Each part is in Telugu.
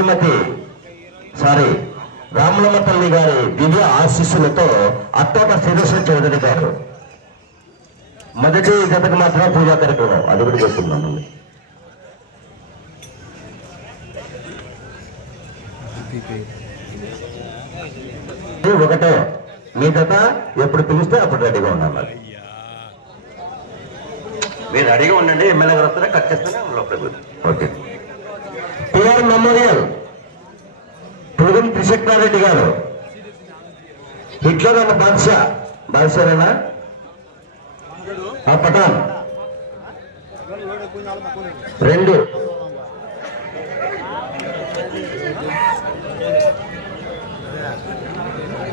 శ్రీమతి రాములమ్మ తల్లి గారి దివ్య ఆశీస్సులతో అత్తోట శిరీష చౌదరి గారు మొదటి జతకు మాత్రం పూజా కార్యక్రమం అది కూడా చేస్తున్నామండి. ఒకటే మీ జత ఎప్పుడు పిలిస్తే అప్పుడు రెడీగా ఉన్నాం. మరి మీరు రెడీగా ఉండండి. ఎమ్మెల్యే గారు వస్తారా కట్ చేస్తానే లోపలికి. ఓకే. టిఆర్ మెమోరియల్ ప్రొగం త్రిశక్తారెడ్డి గారు హిట్లర్ అన్న బాద్షానా పఠాన్ 2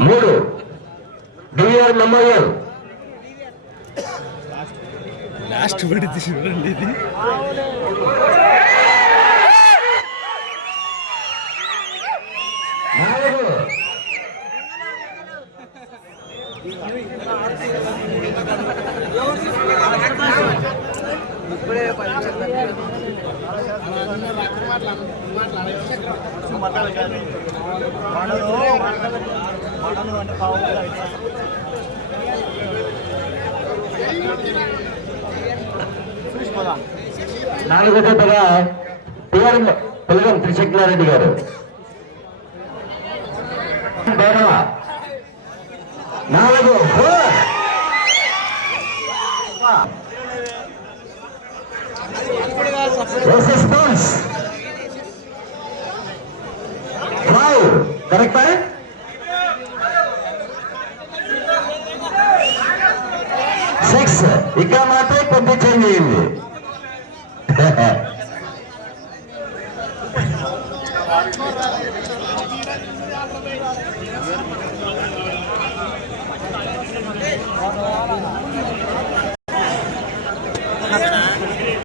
3 డిఆర్ మెమోరియల్ లాస్ట్ పడింది చూడండి. ఇది 4వ జతగా టిఆర్ పొలగం త్రిశక్తారెడ్డి గారు 4 రెసిస్టెన్స్ 5 కరెక్టా? 6 ఇక్కడ మాత్రం కొద్ది చేంజ్ అయ్యింది.